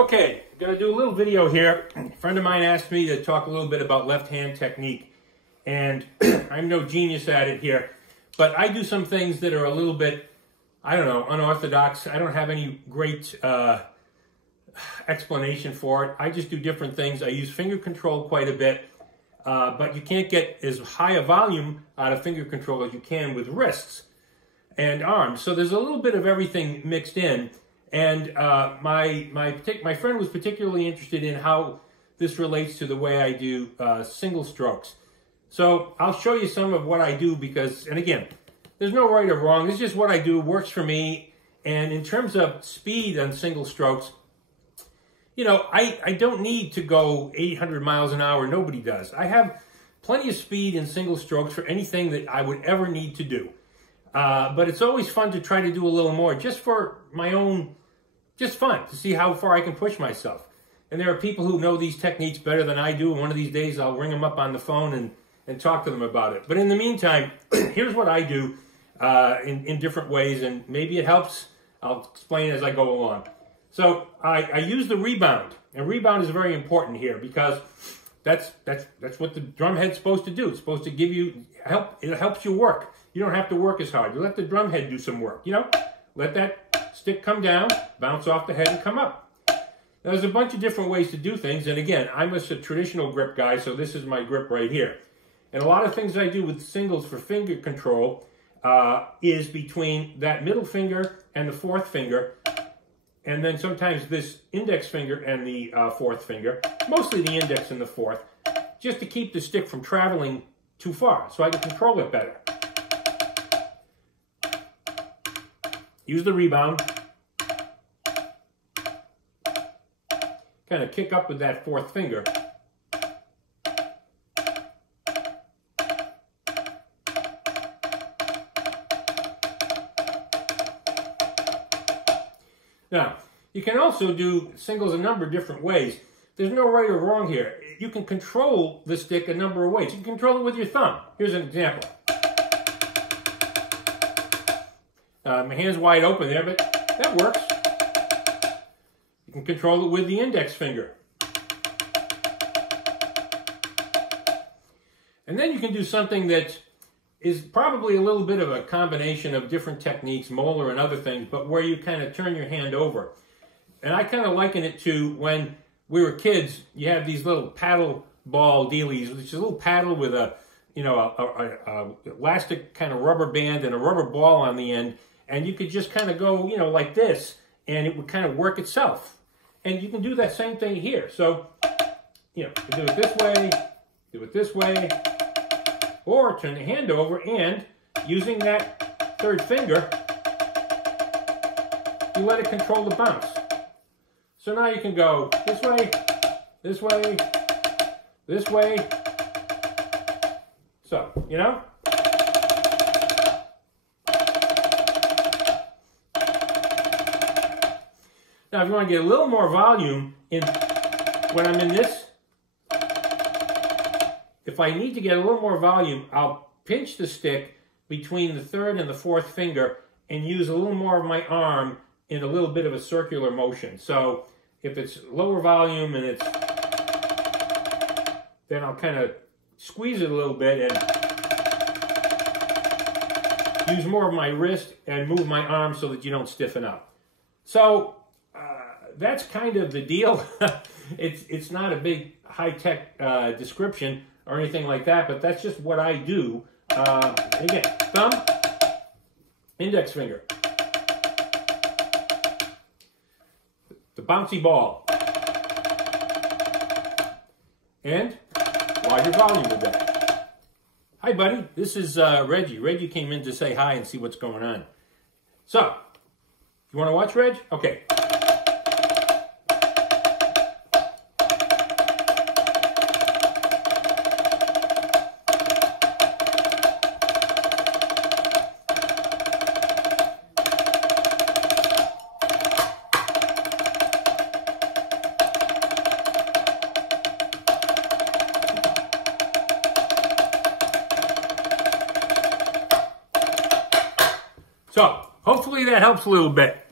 Okay, I'm going to do a little video here. A friend of mine asked me to talk a little bit about left-hand technique, and I'm no genius at it here, but I do some things that are a little bit, I don't know, unorthodox. I don't have any great explanation for it. I just do different things. I use finger control quite a bit, but you can't get as high a volume out of finger control as you can with wrists and arms. So there's a little bit of everything mixed in. And my friend was particularly interested in how this relates to the way I do single strokes. So I'll show you some of what I do because, and again, there's no right or wrong. This is just what I do, works for me. And in terms of speed on single strokes, you know, I don't need to go 800 miles an hour. Nobody does. I have plenty of speed in single strokes for anything that I would ever need to do. But it's always fun to try to do a little more just for my own, just fun to see how far I can push myself. And there are people who know these techniques better than I do. And one of these days I'll ring them up on the phone and talk to them about it. But in the meantime, here's what I do in different ways. And maybe it helps. I'll explain as I go along. So I use the rebound. And rebound is very important here because that's what the drum head's supposed to do. It's supposed to give you help. It helps you work. You don't have to work as hard. You let the drum head do some work. You know, let that stick come down, bounce off the head, and come up. Now, there's a bunch of different ways to do things. And again, I'm a traditional grip guy, so this is my grip right here. And a lot of things I do with singles for finger control is between that middle finger and the fourth finger. And then sometimes this index finger and the fourth finger, mostly the index and the fourth, just to keep the stick from traveling too far so I can control it better. Use the rebound. Kind of kick up with that fourth finger. Now, you can also do singles a number of different ways. There's no right or wrong here. You can control the stick a number of ways. You can control it with your thumb. Here's an example. My hand's wide open there, but that works. You can control it with the index finger. And then you can do something that is probably a little bit of a combination of different techniques, molar and other things, but where you kind of turn your hand over. And I kind of liken it to when we were kids, you have these little paddle ball dealies, which is a little paddle with a, you know, a elastic kind of rubber band and a rubber ball on the end. And you could just kind of go, you know, like this, and it would kind of work itself. And you can do that same thing here. So, you know, you do it this way, or turn the hand over, and using that third finger, you let it control the bounce. So now you can go this way, this way, this way. So, you know? Now, if you want to get a little more volume in when I'm in this, if I need to get a little more volume, I'll pinch the stick between the third and the fourth finger and use a little more of my arm in a little bit of a circular motion. So if it's lower volume and it's, then I'll kind of squeeze it a little bit and use more of my wrist and move my arm so that you don't stiffen up. So that's kind of the deal. It's not a big high-tech description or anything like that, but that's just what I do. Again, thumb, index finger, the bouncy ball, and larger volume with that. Hi, buddy. This is Reggie. Reggie came in to say hi and see what's going on. So, you want to watch, Reg? Okay. So, hopefully that helps a little bit.